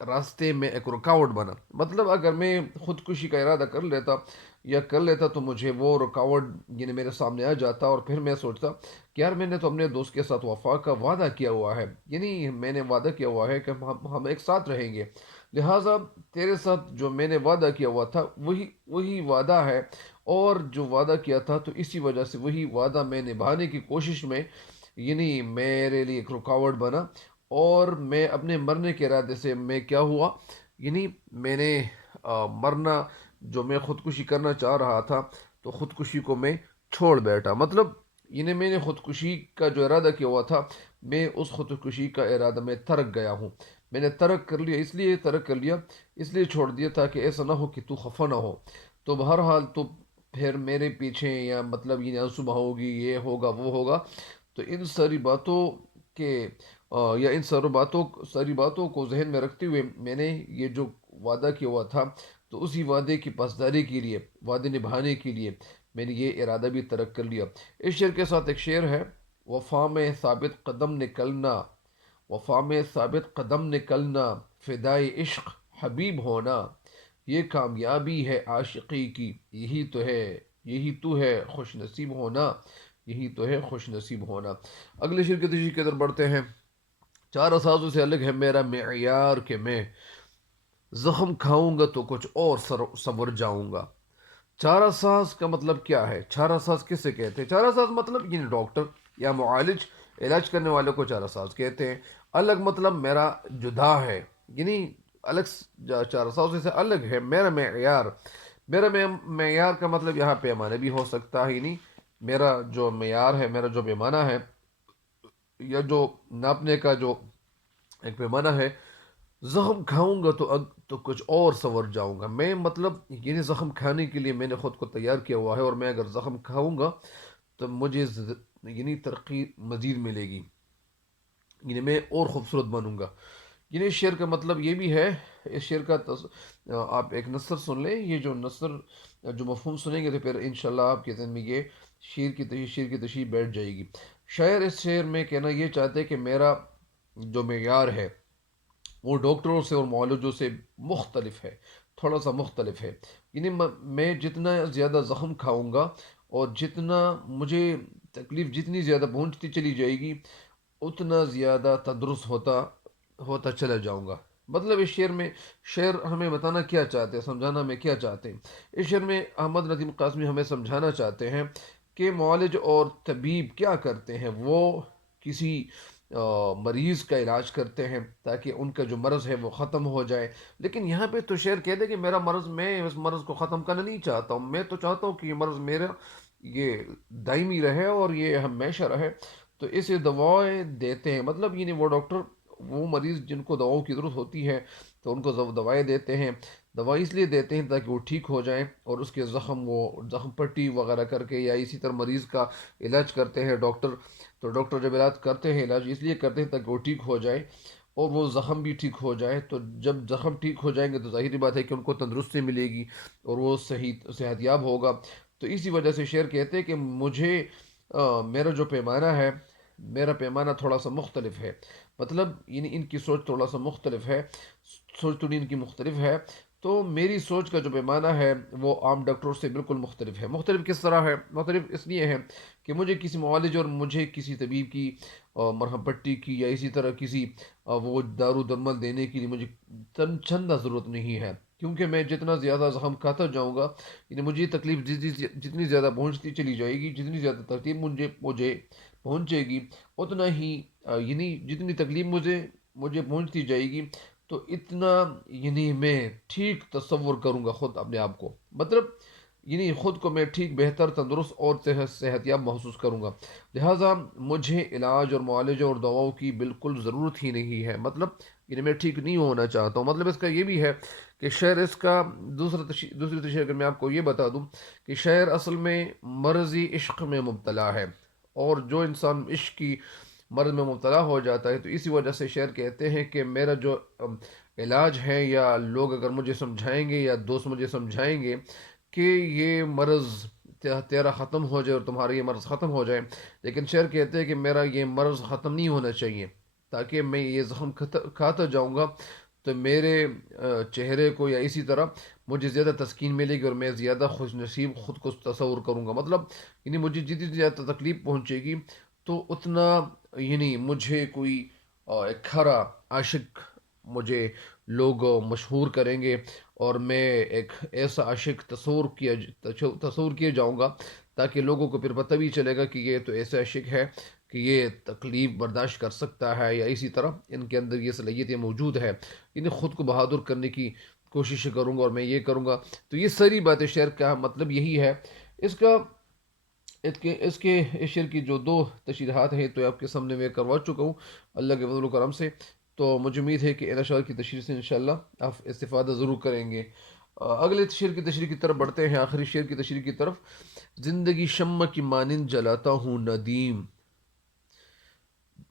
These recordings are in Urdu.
راستے میں ایک رکاوٹ بنا. مطلب اگر میں خودکشی کا ارادہ کر لیتا تو مجھے وہ رکاوٹ یعنی میرے سامنے آ جاتا، اور پھر میں سوچتا کہ یار میں نے تو اپنے دوست کے ساتھ وفا کا وعدہ کیا ہوا ہے، یعنی میں نے وعدہ کیا ہوا ہے کہ ہم ایک ساتھ رہیں گے، لہٰذا تیرے ساتھ جو میں نے وعدہ کیا ہوا تھا وہی وعدہ ہے، اور جو وعدہ کیا تھا تو اسی وجہ سے وہی وعدہ میں نبھانے کی کوشش میں یعنی میرے لیے ایک رکاوٹ بنا. اور میں اپنے مرنے کے ارادے سے میں کیا ہوا، یعنی میں نے مرنا جو میں خودکشی کرنا چاہ رہا تھا تو خودکشی کو میں چھوڑ بیٹھا. مطلب یعنی میں نے خودکشی کا جو ارادہ کیا ہوا تھا، میں اس خودکشی کا ارادہ میں ترک گیا ہوں. میں نے ترک کر لیا اس لیے چھوڑ دیا تاکہ ایسا نہ ہو کہ تو خفا نہ ہو. تو بہرحال تو پھر میرے پیچھے یا مطلب یہ آنسو بہاؤگی، یہ ہوگا وہ ہوگا. تو ان ساری باتوں کے یا ان ساری باتوں کو ذہن میں رکھتے ہوئے میں نے یہ جو وعدہ کیا ہوا تھا تو اسی وعدے کی پاسداری کے لیے، وعدے نبھانے کے لیے میں نے یہ ارادہ بھی ترک کر لیا. اس شعر کے ساتھ ایک شعر ہے: وفا میں ثابت قدم نکلنا، وفا میں ثابت قدم نکلنا، فدائے عشق حبیب ہونا، یہ کامیابی ہے عاشقی کی، یہی تو ہے خوش نصیب ہونا، یہی تو ہے خوش نصیب ہونا. اگلے شعر کی تشریح کی طرف بڑھتے ہیں. چار اساسوں سے الگ ہے میرا معیار کہ میں زخم کھاؤں گا تو کچھ اور سور جاؤں گا. چارہ ساز کا مطلب کیا ہے؟ چارہ ساز کسے کہتے ہیں؟ چارہ ساز مطلب یعنی ڈاکٹر یا معالج، علاج کرنے والے کو چارہ ساز کہتے ہیں. الگ مطلب میرا جدا ہے، یعنی چارہ ساز سے الگ ہے میرا معیار. معیار کا مطلب یہاں پیمانہ بھی ہو سکتا ہے، یعنی میرا جو معیار ہے، میرا جو پیمانہ ہے یا جو ناپنے کا جو ایک پیمانہ ہے. زخم کھاؤں گا تو کچھ اور سور جاؤں گا. میں مطلب یعنی زخم کھانے کے لیے میں نے خود کو تیار کیا ہوا ہے، اور میں اگر زخم کھاؤں گا تو مجھے یعنی ترقی مزید ملے گی، یعنی میں اور خوبصورت بنوں گا. یعنی اس شعر کا مطلب یہ بھی ہے. اس شعر کا آپ ایک نثر سن لیں. یہ جو نثر جو مفہوم سنیں گے تو پھر انشاءاللہ آپ کے ذہن میں یہ شعر کی تشریح بیٹھ جائے گی. شاعر اس شعر میں کہنا یہ چاہتے کہ میرا جو معیار ہے وہ ڈاکٹروں سے اور معالجوں سے مختلف ہے، تھوڑا سا مختلف ہے. یعنی میں جتنا زیادہ زخم کھاؤں گا اور جتنا مجھے تکلیف جتنی زیادہ پہنچتی چلی جائے گی، اتنا زیادہ تندرست ہوتا چلا جاؤں گا. مطلب اس شعر ہمیں بتانا کیا چاہتے ہیں، سمجھانا ہمیں کیا چاہتے ہیں؟ اس شعر میں احمد ندیم قاسمی ہمیں سمجھانا چاہتے ہیں کہ معالج اور طبیب کیا کرتے ہیں، وہ کسی مریض کا علاج کرتے ہیں تاکہ ان کا جو مرض ہے وہ ختم ہو جائے. لیکن یہاں پہ تو شعر کہتے کہ میں اس مرض کو ختم کرنا نہیں چاہتا ہوں، میں تو چاہتا ہوں کہ یہ مرض میرا یہ دائمی رہے اور یہ ہمیشہ رہے. تو اسے دوائیں دیتے ہیں. مطلب یعنی وہ ڈاکٹر وہ مریض جن کو دواؤں کی ضرورت ہوتی ہے تو ان کو دوائیں دیتے ہیں. دوائی اس لیے دیتے ہیں تاکہ وہ ٹھیک ہو جائیں، اور اس کے زخم پٹی وغیرہ کر کے یا اسی طرح مریض کا علاج کرتے ہیں ڈاکٹر. تو ڈاکٹر جب علاج کرتے ہیں، علاج اس لیے کرتے ہیں تاکہ وہ ٹھیک ہو جائے اور وہ زخم بھی ٹھیک ہو جائے. تو جب زخم ٹھیک ہو جائیں گے تو ظاہری بات ہے کہ ان کو تندرستی ملے گی اور وہ صحیح صحت یاب ہوگا. تو اسی وجہ سے شعر کہتے ہیں کہ مجھے میرا جو پیمانہ ہے، میرا پیمانہ تھوڑا سا مختلف ہے. مطلب یعنی ان کی سوچ تھوڑا سا مختلف ہے، سوچ تھوڑی ان کی مختلف ہے. تو میری سوچ کا جو پیمانہ ہے وہ عام ڈاکٹروں سے بالکل مختلف ہے. مختلف کس طرح ہے؟ مختلف اس لیے ہے کہ مجھے کسی معالج اور مجھے کسی طبیب کی مرہم پٹی کی یا اسی طرح کسی وہ دارو درمل دینے کے لیے مجھے چندہ ضرورت نہیں ہے، کیونکہ میں جتنا زیادہ زخم کھاتا جاؤں گا، یعنی مجھے تکلیف جتنی زیادہ پہنچتی چلی جائے گی، جتنی زیادہ تکلیف مجھے پہنچے گی، اتنا ہی یعنی جتنی تکلیف مجھے پہنچتی جائے گی تو اتنا یعنی میں ٹھیک تصور کروں گا خود اپنے آپ کو. مطلب یعنی خود کو میں ٹھیک، بہتر، تندرست اور صحت یاب محسوس کروں گا. لہٰذا مجھے علاج اور معالجہ اور دواؤں کی بالکل ضرورت ہی نہیں ہے. مطلب یعنی میں ٹھیک نہیں ہونا چاہتا ہوں. مطلب اس کا یہ بھی ہے کہ شعر اس کا دوسری تشریح اگر میں آپ کو یہ بتا دوں کہ شعر اصل میں مرضی عشق میں مبتلا ہے، اور جو انسان عشق کی مرض میں مبتلا ہو جاتا ہے تو اسی وجہ سے شعر کہتے ہیں کہ میرا جو علاج ہے، یا لوگ اگر مجھے سمجھائیں گے یا دوست مجھے سمجھائیں گے کہ یہ مرض تیرا ختم ہو جائے اور تمہارا یہ مرض ختم ہو جائے، لیکن شعر کہتے ہیں کہ میرا یہ مرض ختم نہیں ہونا چاہیے. تاکہ میں یہ زخم کھاتا جاؤں گا تو میرے چہرے کو یا اسی طرح مجھے زیادہ تسکین ملے گی اور میں زیادہ خوش نصیب خود کو تصور کروں گا. مطلب یعنی مجھے جتنی زیادہ تکلیف پہنچے گی تو اتنا یعنی مجھے کوئی ایک کھرا عاشق مجھے لوگ مشہور کریں گے، اور میں ایک ایسا عاشق تصور کیا جاؤں گا، تاکہ لوگوں کو پھر پتہ بھی چلے گا کہ یہ تو ایسا عاشق ہے کہ یہ تکلیف برداشت کر سکتا ہے، یا اسی طرح ان کے اندر یہ صلاحیتیں موجود ہے. یعنی خود کو بہادر کرنے کی کوشش کروں گا اور میں یہ کروں گا. تو یہ ساری باتیں شعر کا مطلب یہی ہے. اس کا اس شعر کی جو دو تشریحات ہیں تو آپ کے سامنے میں کروا چکا ہوں اللہ کے فضل و کرم سے. تو مجھے امید ہے کہ ان اشعار کی تشریح سے انشاءاللہ آپ استفادہ ضرور کریں گے. اگلے شعر کی تشریح کی طرف بڑھتے ہیں، آخری شعر کی تشریح کی طرف. زندگی شمع کی مانند جلاتا ہوں ندیم،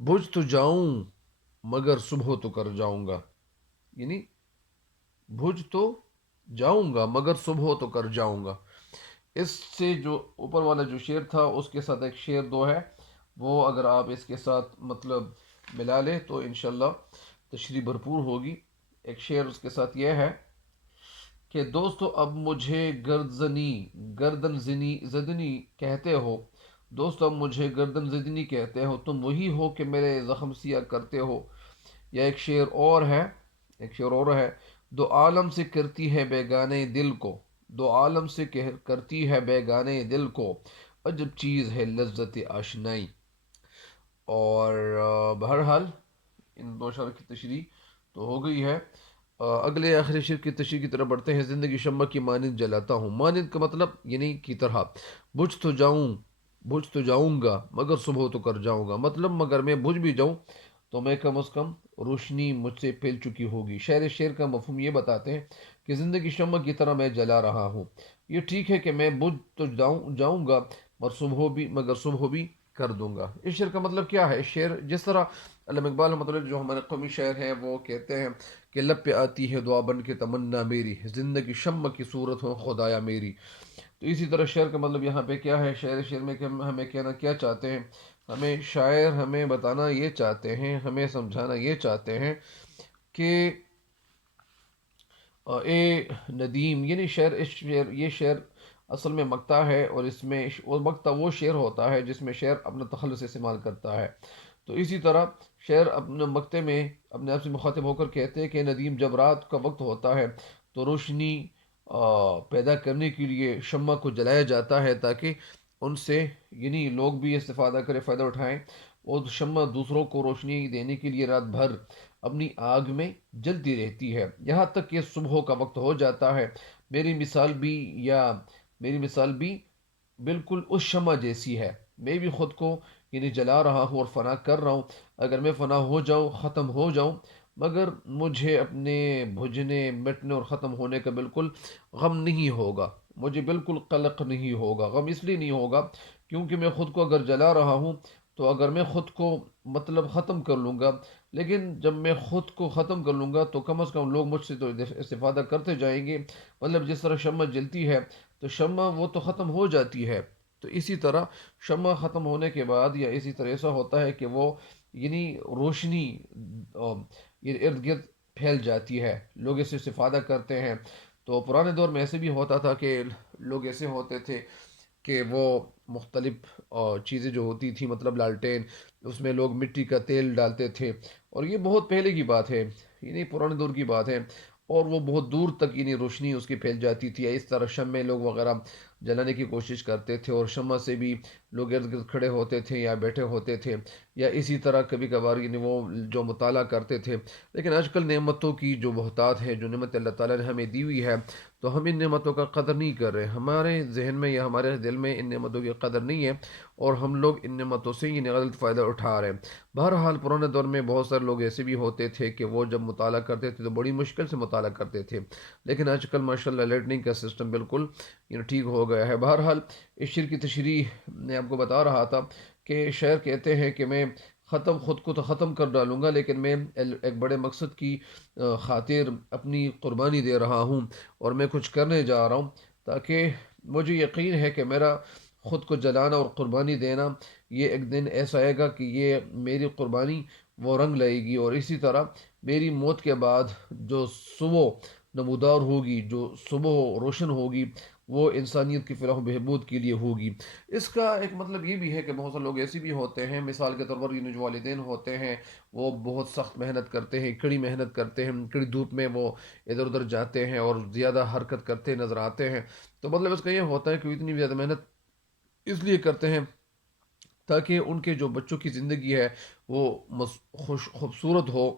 بجھ تو جاؤں مگر صبح تو کر جاؤں گا. یعنی بجھ تو جاؤں گا مگر صبح تو کر جاؤں گا. اس سے جو اوپر والا جو شعر تھا اس کے ساتھ ایک شعر دو ہے، وہ اگر آپ اس کے ساتھ مطلب ملا لیں تو انشاءاللہ تشریح بھرپور ہوگی. ایک شعر اس کے ساتھ یہ ہے کہ دوستو اب مجھے گردن زدنی کہتے ہو، دوستو اب مجھے گردن زدنی کہتے ہو، تم وہی ہو کہ میرے زخم سیاہ کرتے ہو. یا ایک شعر اور ہے، دو عالم سے کرتی ہے بیگانے دل کو، دو عالم سے کرتی ہے بیگانے دل کو، عجب چیز ہے لذت آشنائی. اور بہرحال ان دو شعر کی تشریح تو ہو گئی ہے. اگلے آخری شعر کی تشریح کی طرف بڑھتے ہیں. زندگی شمع کی مانند جلاتا ہوں، مانند کا مطلب یعنی کی طرح، بجھ تو جاؤں گا مگر صبح تو کر جاؤں گا. مطلب مگر میں بجھ بھی جاؤں تو میں کم از کم روشنی مجھ سے پھیل چکی ہوگی. شعر کا مفہوم یہ بتاتے ہیں کہ زندگی شمع کی طرح میں جلا رہا ہوں. یہ ٹھیک ہے کہ میں بجھ تو جاؤں گا مگر صبح بھی کر دوں گا. اس شعر کا مطلب کیا ہے؟ شعر جس طرح علامہ اقبال مطلب جو ہمارے قومی شاعر ہیں وہ کہتے ہیں کہ لب پہ آتی ہے دعا بن کے تمنا میری، زندگی شمع کی صورت ہو خدایا میری. تو اسی طرح شعر کا مطلب یہاں پہ کیا ہے؟ شعر میں کہ ہمیں کہنا کیا چاہتے ہیں؟ شاعر ہمیں بتانا یہ چاہتے ہیں، ہمیں سمجھانا یہ چاہتے ہیں کہ اے ندیم، یعنی یہ شعر اصل میں مقطع ہے، اور اس میں مقطع وہ شعر ہوتا ہے جس میں شعر اپنا تخلص استعمال کرتا ہے. تو اسی طرح شعر اپنے مقطع میں اپنے آپ سے مخاطب ہو کر کہتے ہیں کہ ندیم جب رات کا وقت ہوتا ہے تو روشنی پیدا کرنے کے لیے شمع کو جلایا جاتا ہے، تاکہ ان سے یعنی لوگ بھی استفادہ کریں، فائدہ اٹھائیں. اور شمع دوسروں کو روشنی دینے کے لیے رات بھر اپنی آگ میں جلتی رہتی ہے، یہاں تک کہ صبح کا وقت ہو جاتا ہے. میری مثال بھی بالکل اس شمع جیسی ہے. میں بھی خود کو یعنی جلا رہا ہوں اور فنا کر رہا ہوں. اگر میں فنا ہو جاؤں، ختم ہو جاؤں، مگر مجھے اپنے بجھنے مٹنے اور ختم ہونے کا بالکل غم نہیں ہوگا، مجھے بالکل قلق نہیں ہوگا. غم اس لیے نہیں ہوگا کیونکہ میں خود کو اگر جلا رہا ہوں تو اگر میں خود کو مطلب ختم کر لوں گا، لیکن جب میں خود کو ختم کر لوں گا تو کم از کم لوگ مجھ سے تو استفادہ کرتے جائیں گے. مطلب جس طرح شمع جلتی ہے تو شمع وہ تو ختم ہو جاتی ہے، تو اسی طرح شمع ختم ہونے کے بعد یا اسی طرح ایسا ہوتا ہے کہ وہ یعنی روشنی یہ ارد گرد پھیل جاتی ہے، لوگ اس سے استفادہ کرتے ہیں. تو پرانے دور میں ایسے بھی ہوتا تھا کہ لوگ ایسے ہوتے تھے کہ وہ مختلف چیزیں جو ہوتی تھیں، مطلب لالٹین، اس میں لوگ مٹی کا تیل ڈالتے تھے، اور یہ بہت پہلے کی بات ہے، یعنی پرانے دور کی بات ہے، اور وہ بہت دور تک یعنی روشنی اس کی پھیل جاتی تھی. یا اس طرح شمع لوگ وغیرہ جلانے کی کوشش کرتے تھے، اور شمع سے بھی لوگ ارد گرد کھڑے ہوتے تھے یا بیٹھے ہوتے تھے، یا اسی طرح کبھی کبھار یعنی وہ جو مطالعہ کرتے تھے. لیکن آج کل نعمتوں کی جو بہتات ہے، جو نعمت اللہ تعالیٰ نے ہمیں دی ہوئی ہے، تو ہم ان نعمتوں کا قدر نہیں کر رہے. ہمارے ذہن میں یا ہمارے دل میں ان نعمتوں کی قدر نہیں ہے، اور ہم لوگ ان نعمتوں سے یہ غلط فائدہ اٹھا رہے ہیں. بہرحال پرانے دور میں بہت سارے لوگ ایسے بھی ہوتے تھے کہ وہ جب مطالعہ کرتے تھے تو بڑی مشکل سے مطالعہ کرتے تھے، لیکن آج کل ماشاءاللہ لرننگ کا سسٹم بالکل ٹھیک ہو گیا ہے. بہرحال اس شعر کی تشریح میں آپ کو بتا رہا تھا کہ شاعر کہتے ہیں کہ میں خود کو تو ختم کر ڈالوں گا، لیکن میں ایک بڑے مقصد کی خاطر اپنی قربانی دے رہا ہوں، اور میں کچھ کرنے جا رہا ہوں، تاکہ مجھے یقین ہے کہ میرا خود کو جلانا اور قربانی دینا یہ ایک دن ایسا آئے گا کہ یہ میری قربانی وہ رنگ لائے گی. اور اسی طرح میری موت کے بعد جو صبح نمودار ہوگی، جو صبح روشن ہوگی، وہ انسانیت کی فلاح و بہبود کے لیے ہوگی۔ اس کا ایک مطلب یہ بھی ہے کہ بہت سے لوگ ایسے بھی ہوتے ہیں، مثال کے طور پر یہ جو والدین ہوتے ہیں وہ بہت سخت محنت کرتے ہیں، کڑی محنت کرتے ہیں، کڑی دھوپ میں وہ ادھر ادھر جاتے ہیں اور زیادہ حرکت کرتے نظر آتے ہیں۔ تو مطلب اس کا یہ ہوتا ہے کہ وہ اتنی زیادہ محنت اس لیے کرتے ہیں تاکہ ان کے جو بچوں کی زندگی ہے وہ خوبصورت ہو،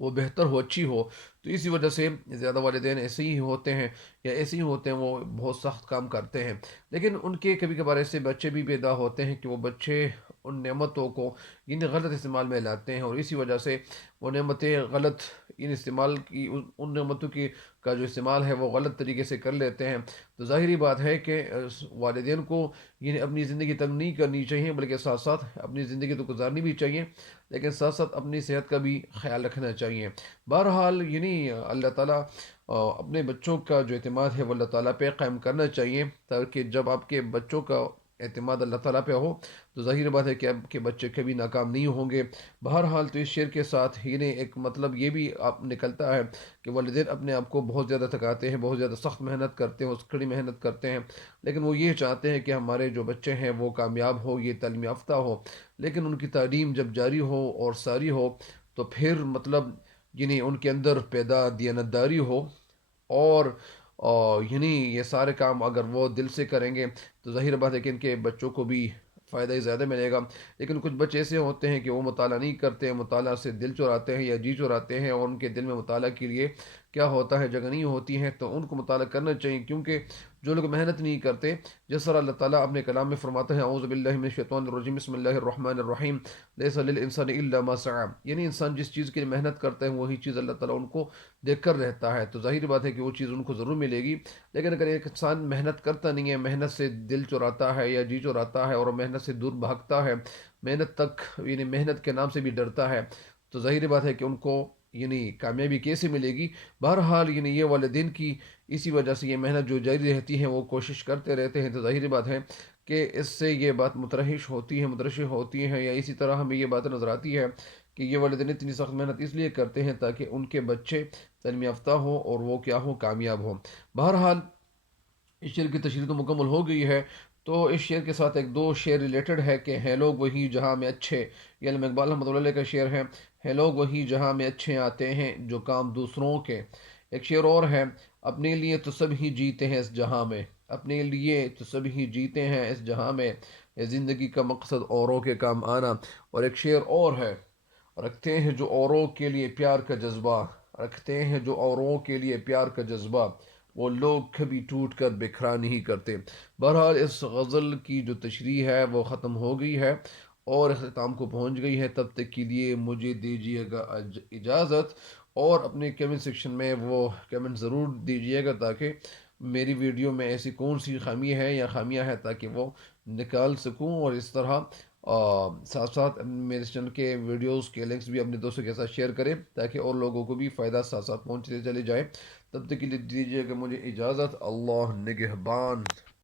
وہ بہتر ہو، اچھی ہو۔ تو اسی وجہ سے زیادہ والدین ایسے ہی ہوتے ہیں، یا ایسے ہی ہوتے ہیں، وہ بہت سخت کام کرتے ہیں۔ لیکن ان کے کبھی کبھار ایسے بچے بھی پیدا ہوتے ہیں کہ وہ بچے ان نعمتوں کو یعنی غلط استعمال میں لاتے ہیں، اور اسی وجہ سے وہ نعمتیں غلط ان استعمال کی، ان نعمتوں کی کا جو استعمال ہے وہ غلط طریقے سے کر لیتے ہیں۔ تو ظاہری بات ہے کہ والدین کو یعنی اپنی زندگی تنگ نہیں کرنی چاہیے، بلکہ ساتھ ساتھ اپنی زندگی تو گزارنی بھی چاہیے، لیکن ساتھ ساتھ اپنی صحت کا بھی خیال رکھنا چاہیے۔ بہرحال یعنی اللہ تعالیٰ اپنے بچوں کا جو اعتماد ہے وہ اللہ تعالیٰ پہ قائم کرنا چاہیے، تاکہ جب آپ کے بچوں کا اعتماد اللہ تعالیٰ پہ ہو تو ظاہر بات ہے کہ آپ کے بچے کبھی ناکام نہیں ہوں گے۔ بہرحال تو اس شعر کے ساتھ یعنی ایک مطلب یہ بھی آپ نکلتا ہے کہ والدین اپنے آپ کو بہت زیادہ تھکاتے ہیں، بہت زیادہ سخت محنت کرتے ہیں، اس کڑی محنت کرتے ہیں، لیکن وہ یہ چاہتے ہیں کہ ہمارے جو بچے ہیں وہ کامیاب ہو، یہ تعلیم یافتہ ہو۔ لیکن ان کی تعلیم جب جاری ہو اور ساری ہو تو پھر مطلب یعنی ان کے اندر پیدا دیانتداری ہو، اور یعنی یہ سارے کام اگر وہ دل سے کریں گے تو ظاہر بات ہے کہ ان کے بچوں کو بھی فائدہ ہی زیادہ ملے گا۔ لیکن کچھ بچے ایسے ہوتے ہیں کہ وہ مطالعہ نہیں کرتے ہیں، مطالعہ سے دل چراتے ہیں یا جی چراتے ہیں، اور ان کے دل میں مطالعہ کے لیے کیا ہوتا ہے جگہ نہیں ہوتی ہے۔ تو ان کو مطالعہ کرنا چاہیے، کیونکہ جو لوگ محنت نہیں کرتے، جس طرح اللہ تعالیٰ اپنے کلام میں فرماتا ہے اعوذ باللہ من الشیطان الرجیم بسم اللہ الرحمن الرحیم لیس للانسان الا ما سعى، یعنی انسان جس چیز کے لیے محنت کرتا ہے وہی چیز اللہ تعالیٰ ان کو دیکھ کر رہتا ہے۔ تو ظاہر بات ہے کہ وہ چیز ان کو ضرور ملے گی، لیکن اگر ایک انسان محنت کرتا نہیں ہے، محنت سے دل چراتا ہے یا جی چراتا ہے اور محنت سے دور بھاگتا ہے، محنت تک یعنی محنت کے نام سے بھی ڈرتا ہے، تو ظاہر بات ہے کہ ان کو یعنی کامیابی کیسے ملے گی۔ بہرحال یعنی یہ والدین کی اسی وجہ سے یہ محنت جو جاری رہتی ہے، وہ کوشش کرتے رہتے ہیں، تو ظاہر بات ہے کہ اس سے یہ بات مترشح ہوتی ہے، یا اسی طرح ہمیں یہ بات نظر آتی ہے کہ یہ والدین اتنی سخت محنت اس لیے کرتے ہیں تاکہ ان کے بچے تعلیم یافتہ ہوں اور وہ کیا ہوں، کامیاب ہوں۔ بہرحال اس شعر کی تشریح تو مکمل ہو گئی ہے، تو اس شعر کے ساتھ ایک دو شعر ریلیٹڈ ہے کہ ہیں لوگ وہی جہاں میں اچھے، یہ علامہ اقبال رحمۃ اللہ علیہ کا شعر ہے، ہیں لوگ وہی جہاں میں اچھے آتے ہیں جو کام دوسروں کے۔ ایک شعر اور ہے، اپنے لیے تو سب ہی جیتے ہیں اس جہاں میں، اپنے لیے تو سب ہی جیتے ہیں اس جہاں میں، یہ زندگی کا مقصد اوروں کے کام آنا۔ اور ایک شعر اور ہے، رکھتے ہیں جو اوروں کے لیے پیار کا جذبہ، رکھتے ہیں جو اوروں کے لیے پیار کا جذبہ، وہ لوگ کبھی ٹوٹ کر بکھرا نہیں کرتے۔ بہرحال اس غزل کی جو تشریح ہے وہ ختم ہو گئی ہے اور اختتام کو پہنچ گئی ہے۔ تب تک کے لیے مجھے دیجیے گا اجازت، اور اپنے کمنٹ سیکشن میں وہ کمنٹ ضرور دیجیے گا تاکہ میری ویڈیو میں ایسی کون سی خامی ہے یا خامیاں ہیں تاکہ وہ نکال سکوں، اور اس طرح ساتھ ساتھ میرے چینل کے ویڈیوز کے لنکس بھی اپنے دوستوں کے ساتھ شیئر کریں تاکہ اور لوگوں کو بھی فائدہ ساتھ ساتھ پہنچتے چلے جائے۔ تب تک کے لیے دیجیے گا مجھے اجازت، اللہ نگہبان۔